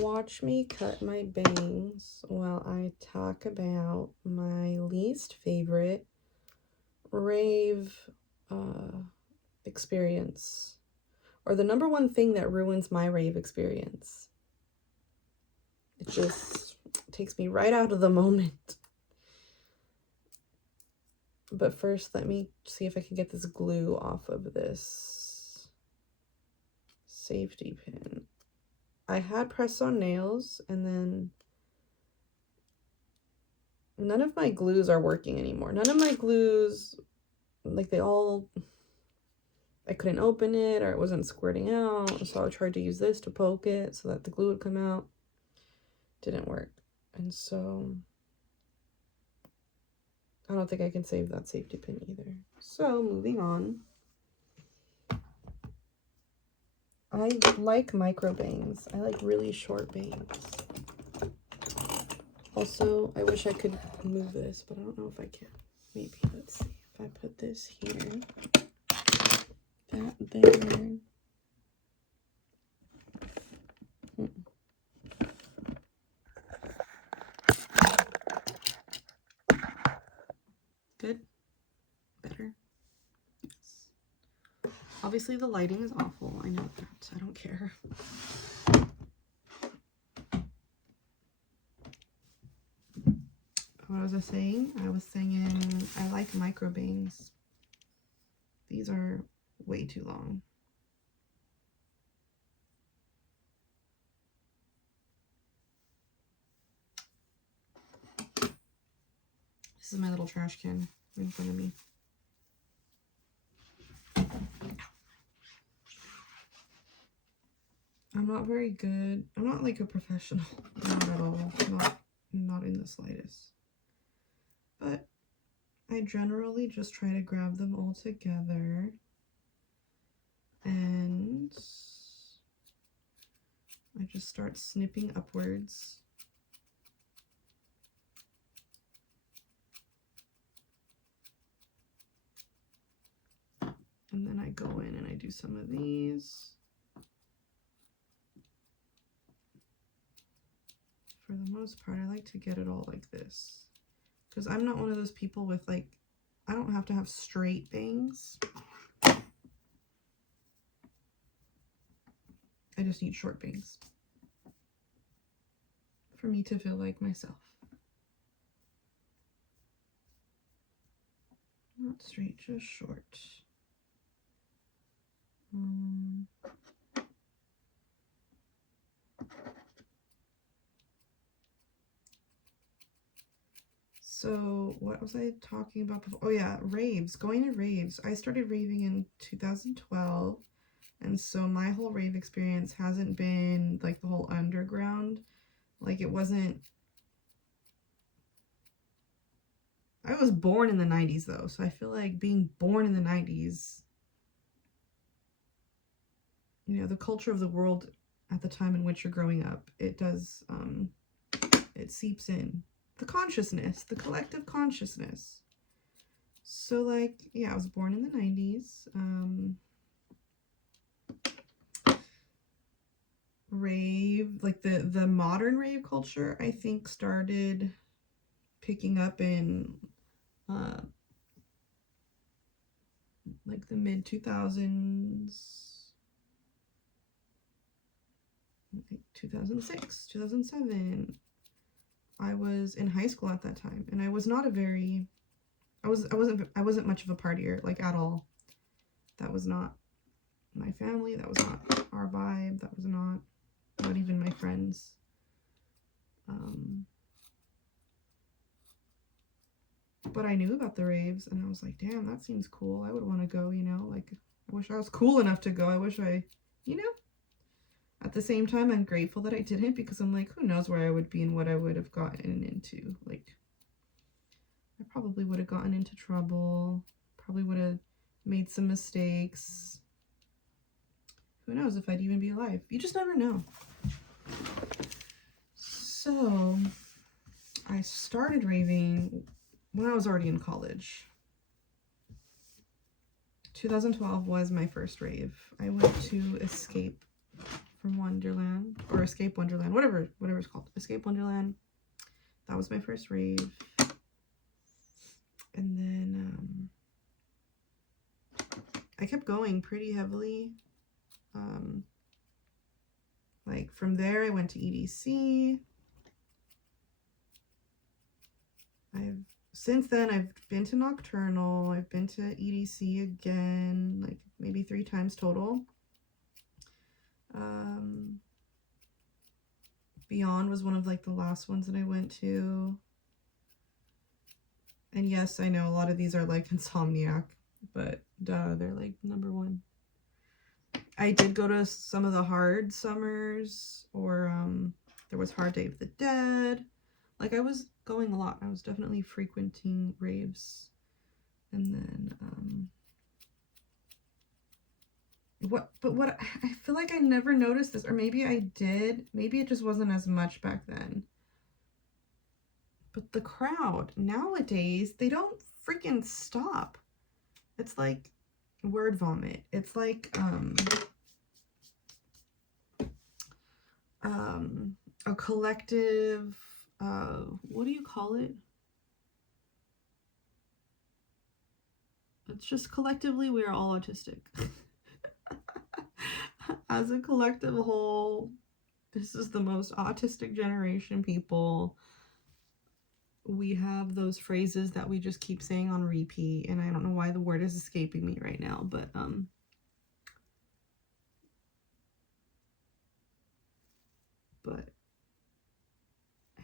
Watch me cut my bangs while I talk about my least favorite rave experience, or the number one thing that ruins my rave experience. It just takes me right out of the moment. But first, let me see if I can get this glue off of this safety pin. I had press-on nails, and then none of my glues are working anymore. None of my glues, like I couldn't open it, or it wasn't squirting out. So I tried to use this to poke it so that the glue would come out. Didn't work. And so I don't think I can save that safety pin either. So moving on. I like micro bangs. I like really short bangs. Also, I wish I could move this, but I don't know if I can. Maybe. Let's see. If I put this here, that there. Good? Better? Yes. Obviously, the lighting is awful. I know that. I don't care. What was I saying? I was saying I like micro bangs. These are way too long. This is my little trash can in front of me. I'm not very good. I'm not like a professional. Not at all. Not in the slightest. But I generally just try to grab them all together. And I just start snipping upwards. And then I go in and I do some of these. For the most part, I like to get it all like this. Because I'm not one of those people with like, I don't have to have straight bangs. I just need short bangs. For me to feel like myself. Not straight, just short. So what was I talking about before? Oh yeah, raves, going to raves. I started raving in 2012, and so my whole rave experience hasn't been like the whole underground. Like it wasn't, I was born in the 90s though, so I feel like being born in the 90s, you know, the culture of the world at the time in which you're growing up, it does, it seeps in. The consciousness, the collective consciousness. So like, yeah, I was born in the 90s. Rave, like the modern rave culture, I think started picking up in like the mid 2000s, like 2006, 2007. I was in high school at that time, and I was not a very, I wasn't much of a partier, like at all. That was not my family, that was not our vibe, that was not even my friends. But I knew about the raves, and I was like, damn, that seems cool. I would want to go, you know, like, I wish I was cool enough to go. I wish I, you know. At the same time, I'm grateful that I didn't, because I'm like, who knows where I would be and what I would have gotten into. Like, I probably would have gotten into trouble, probably would have made some mistakes. Who knows if I'd even be alive? You just never know. So, I started raving when I was already in college. 2012 was my first rave. I went to Escape from Wonderland, or Escape Wonderland, whatever it's called, Escape Wonderland. That was my first rave. And then I kept going pretty heavily. Like from there, I went to EDC. Since then, I've been to Nocturnal. I've been to EDC again, like maybe 3 times total. Beyond was one of like the last ones that I went to. And yes, I know a lot of these are like Insomniac, but duh, they're like #1. I did go to some of the Hard Summers, or there was Hard Day of the Dead. Like, I was going a lot. I was definitely frequenting raves. And then what I feel like I never noticed this, or maybe I did. Maybe it just wasn't as much back then. But the crowd nowadays, they don't freaking stop. It's like word vomit. It's like a collective, what do you call it? It's just collectively we are all autistic. As a collective whole, this is the most autistic generation, people. We have those phrases that we just keep saying on repeat, and I don't know why the word is escaping me right now, but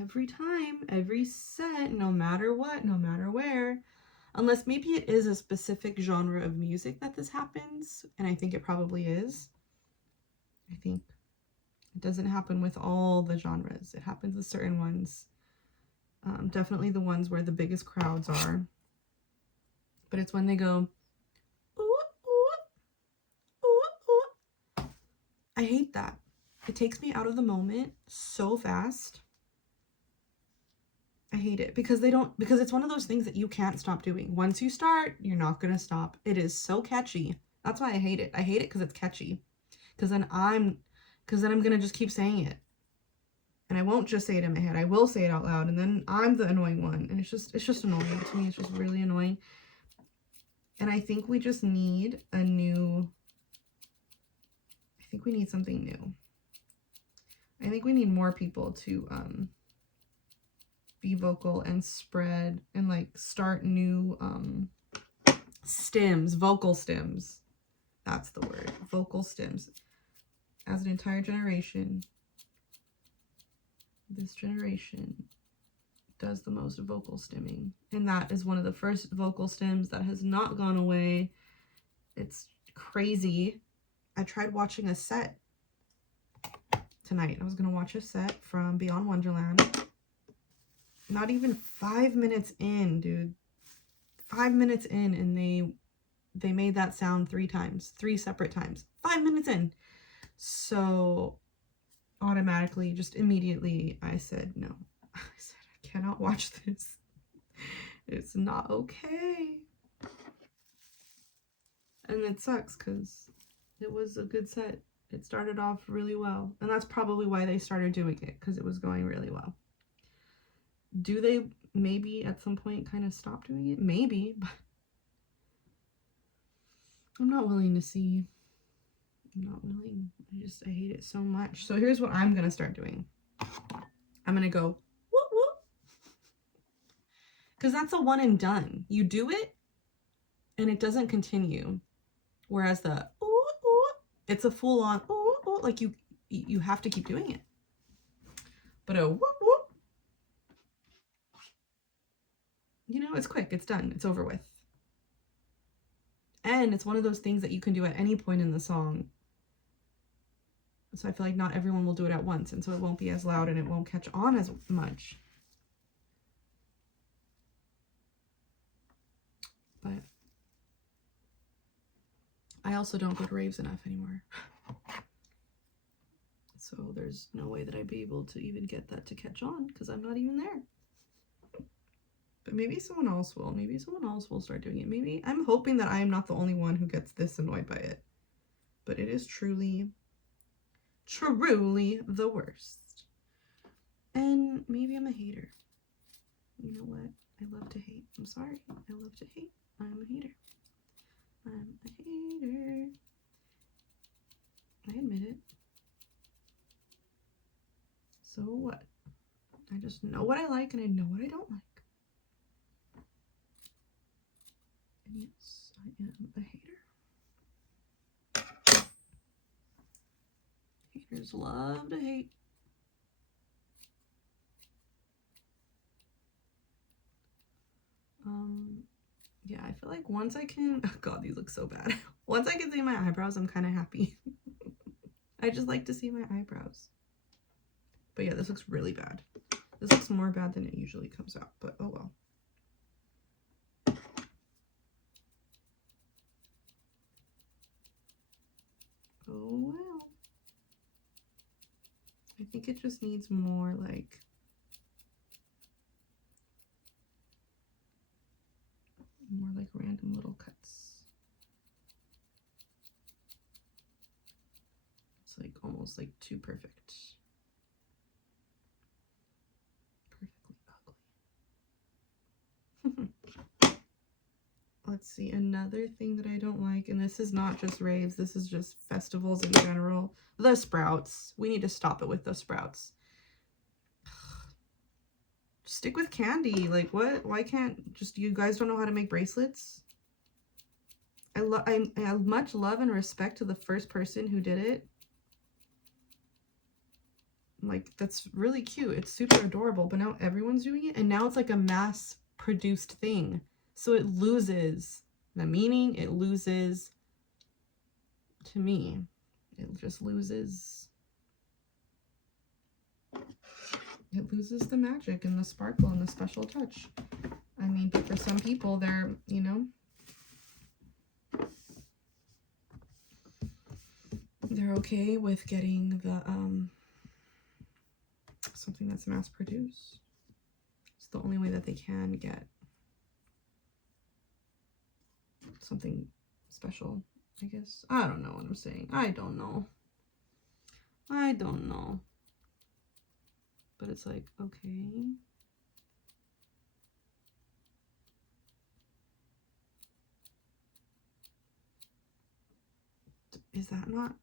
every time, every set, no matter what, no matter where, unless maybe it is a specific genre of music that this happens, and I think it probably is. I think it doesn't happen with all the genres. It happens with certain ones. Definitely the ones where the biggest crowds are. But it's when they go, ooh, ooh, ooh, ooh. I hate that. It takes me out of the moment so fast. I hate it because it's one of those things that you can't stop doing. Once you start, you're not going to stop. It is so catchy. That's why I hate it. I hate it because it's catchy. Because then I'm going to just keep saying it. And I won't just say it in my head. I will say it out loud. And then I'm the annoying one. And it's just annoying. To me, it's just really annoying. And I think we just need I think we need something new. I think we need more people to be vocal and spread and like start new stems, vocal stems. That's the word, vocal stems. As an entire generation, this generation does the most vocal stemming, and that is one of the first vocal stems that has not gone away. It's crazy. I tried watching a set tonight. I was gonna watch a set from Beyond Wonderland. Not even 5 minutes in, dude. 5 minutes in, and they made that sound 3 times, 3 separate times. 5 minutes in. So automatically, just immediately, I said no. I said I cannot watch this. It's not okay. And it sucks because it was a good set. It started off really well, and that's probably why they started doing it, because it was going really well. Do they maybe at some point kind of stop doing it? Maybe, but I'm not willing to see. I'm not willing. I hate it so much. So here's what I'm going to start doing. I'm going to go, whoop, whoop. Because that's a one and done. You do it, and it doesn't continue. Whereas the, ooh, ooh, it's a full on, ooh, ooh, like you have to keep doing it. But a whoop, whoop, you know, it's quick, it's done, it's over with. And it's one of those things that you can do at any point in the song. So I feel like not everyone will do it at once, and so it won't be as loud and it won't catch on as much. But I also don't go to raves enough anymore. So there's no way that I'd be able to even get that to catch on, because I'm not even there. But maybe someone else will. Maybe someone else will start doing it. Maybe I'm hoping that I am not the only one who gets this annoyed by it. But it is truly Truly the worst. And maybe I'm a hater. You know what? I love to hate. I'm sorry. I love to hate. I'm a hater. I'm a hater. I admit it. So what? I just know what I like and I know what I don't like. And yes, I am a hater. Haters love to hate. Yeah, I feel like once I can, oh God, these look so bad. Once I can see my eyebrows, I'm kind of happy. I just like to see my eyebrows. But yeah, this looks really bad. This looks more bad than it usually comes out, but oh well. Oh well. I think it just needs more like random little cuts. It's like almost like too perfect. Perfectly ugly. Let's see, another thing that I don't like, and this is not just raves, this is just festivals in general. The sprouts. We need to stop it with the sprouts. Stick with candy. Like, what? Why can't just, you guys don't know how to make bracelets? I have much love and respect to the first person who did it. Like, that's really cute. It's super adorable, but now everyone's doing it, and now it's like a mass-produced thing. So it loses the meaning. It loses, to me, it just loses. It loses the magic and the sparkle and the special touch. I mean, but for some people, they're, you know, they're okay with getting the, something that's mass-produced. It's the only way that they can get something special, I guess. I don't know what I'm saying. I don't know. But it's like, okay. Is that not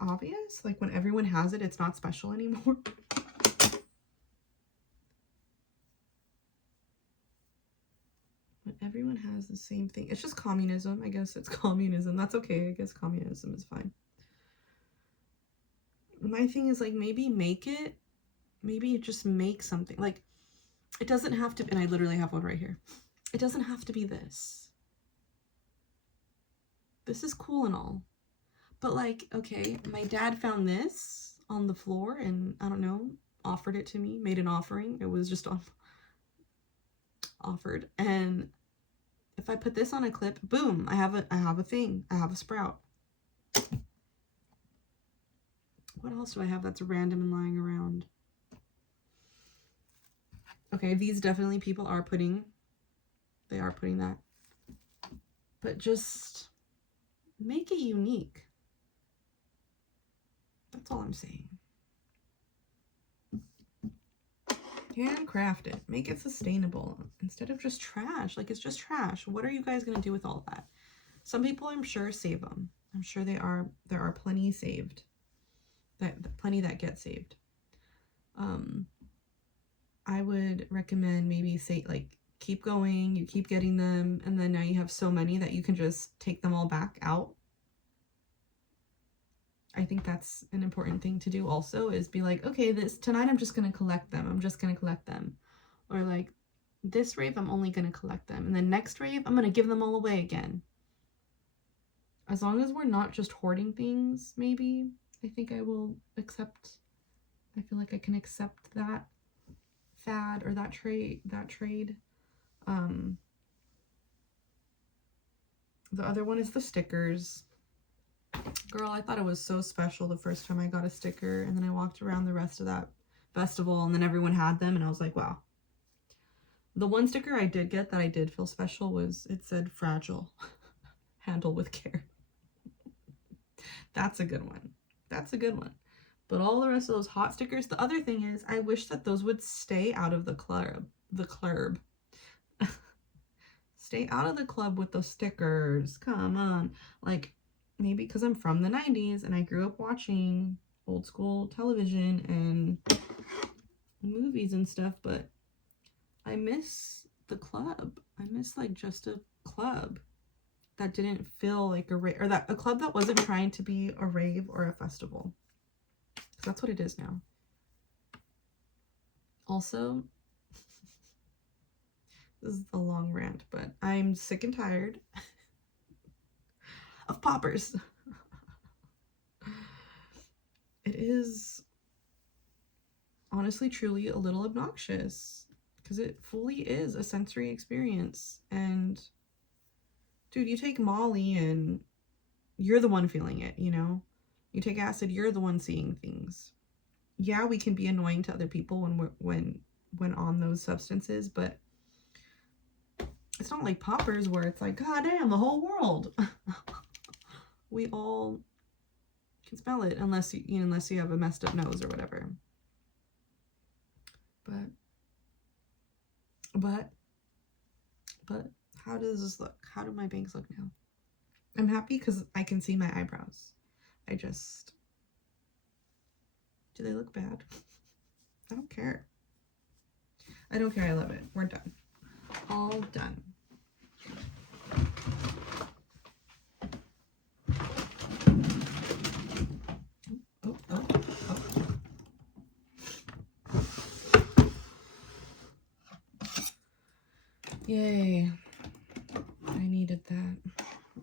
obvious? Like, when everyone has it, it's not special anymore. When everyone has the same thing. It's just communism. I guess it's communism. That's okay. I guess communism is fine. My thing is, like, maybe just make something. Like, it doesn't have to, and I literally have one right here. It doesn't have to be this. This is cool and all. But, like, okay, my dad found this on the floor and, I don't know, offered it to me, made an offering. It was just offered. And if I put this on a clip, boom, I have a thing. I have a sprout. What else do I have that's random and lying around? Okay, these definitely people are putting, they are putting that. But just make it unique. That's all I'm saying. Handcraft it. Make it sustainable instead of just trash. Like, it's just trash. What are you guys going to do with all that? Some people, I'm sure, save them. I'm sure there are plenty saved. Plenty that get saved. I would recommend maybe say, like, keep going. You keep getting them. And then now you have so many that you can just take them all back out. I think that's an important thing to do also, is be like, okay, tonight I'm just going to collect them. I'm just going to collect them. Or like, this rave, I'm only going to collect them. And then next rave, I'm going to give them all away again. As long as we're not just hoarding things, maybe, I think I will accept, I feel like I can accept that fad or that trade. The other one is the stickers. Girl, I thought it was so special the first time I got a sticker, and then I walked around the rest of that festival, and then everyone had them, and I was like, wow. The one sticker I did get that I did feel special was, it said fragile. Handle with care. That's a good one. That's a good one. But all the rest of those hot stickers, the other thing is, I wish that those would stay out of the club. Stay out of the club with the stickers. Come on. Like, maybe because I'm from the 90s and I grew up watching old school television and movies and stuff, but I miss the club. I miss like just a club that didn't feel like a rave, or that a club that wasn't trying to be a rave or a festival. Because that's what it is now. Also, this is a long rant, but I'm sick and tired of poppers. It is honestly, truly a little obnoxious because it fully is a sensory experience. And dude, you take Molly and you're the one feeling it, you know? You take acid, you're the one seeing things. Yeah, we can be annoying to other people when on those substances, but it's not like poppers where it's like, god damn, the whole world. We all can smell it unless you have a messed up nose or whatever. But how does this look? How do my bangs look now? I'm happy because I can see my eyebrows. Do they look bad? I don't care. I don't care. I love it. We're done. All done. Oh. Yay. I needed that.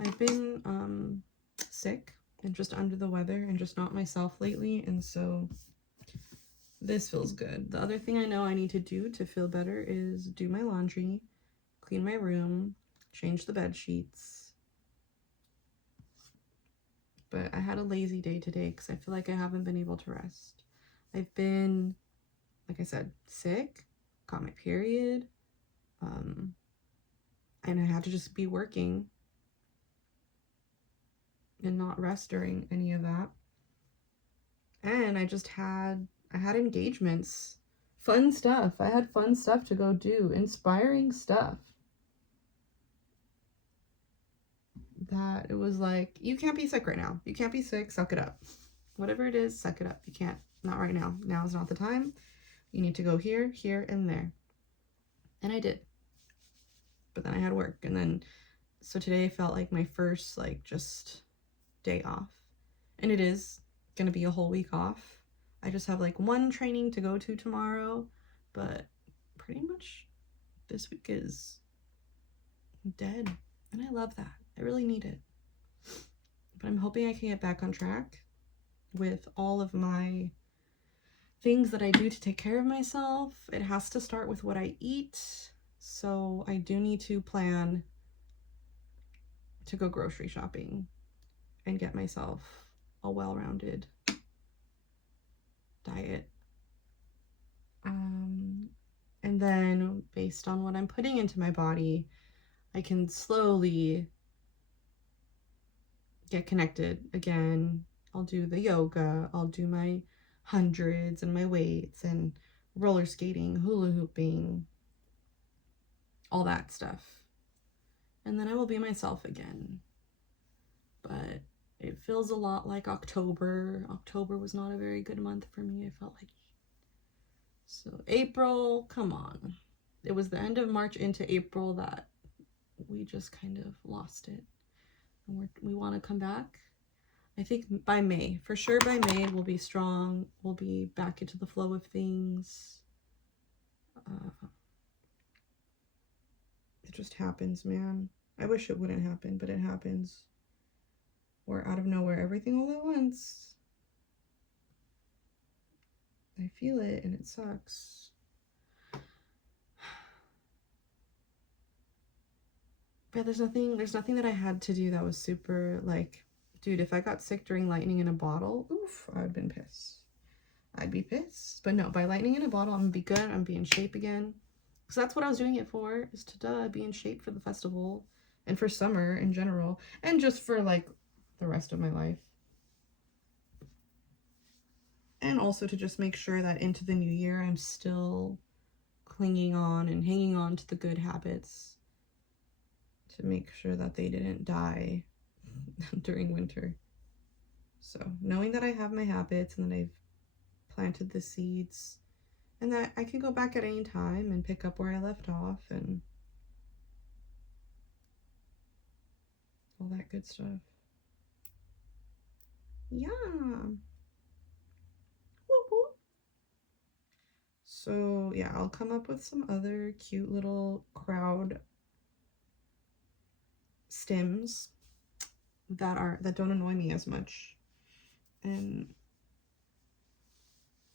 I've been sick and just under the weather and just not myself lately, and so this feels good. The other thing I know I need to do to feel better is do my laundry, clean my room, change the bed sheets. But I had a lazy day today because I feel like I haven't been able to rest. I've been, like I said, sick, got my period, and I had to just be working and not rest during any of that. And I had engagements, fun stuff. I had fun stuff to go do, inspiring stuff. That it was like, you can't be sick right now. You can't be sick, suck it up. Whatever it is, suck it up. You can't, not right now. Now is not the time. You need to go here, here, and there. And I did. But then I had work, and then, so today felt like my first, like, just day off. And it is gonna be a whole week off. I just have like one training to go to tomorrow, but pretty much this week is dead. And I love that. I really need it. But I'm hoping I can get back on track with all of my things that I do to take care of myself. It has to start with what I eat. So I do need to plan to go grocery shopping and get myself a well-rounded diet. And then based on what I'm putting into my body, I can slowly get connected again. I'll do the yoga, I'll do my hundreds and my weights and roller skating, hula hooping, all that stuff. And then I will be myself again. But it feels a lot like October. October was not a very good month for me, I felt like. So April, come on. It was the end of March into April that we just kind of lost it. And we want to come back. I think by May, for sure by May, we'll be strong. We'll be back into the flow of things. It just happens, man. I wish it wouldn't happen, but it happens. Or out of nowhere, everything all at once. I feel it and it sucks. But there's nothing that I had to do that was super, like, dude, if I got sick during lightning in a bottle, oof, I would have been pissed. I'd be pissed. But no, by lightning in a bottle, I'm gonna be good. I'm gonna be in shape again. So that's what I was doing it for, is to be in shape for the festival and for summer in general, and just for like the rest of my life. And also to just make sure that into the new year, I'm still clinging on and hanging on to the good habits to make sure that they didn't die during winter. So knowing that I have my habits and that I've planted the seeds and that I can go back at any time and pick up where I left off and all that good stuff. Yeah. Whoop, whoop. So yeah, I'll come up with some other cute little crowd stems that don't annoy me as much. And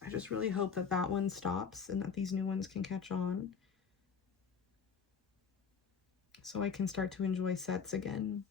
I just really hope that that one stops and that these new ones can catch on so I can start to enjoy sets again.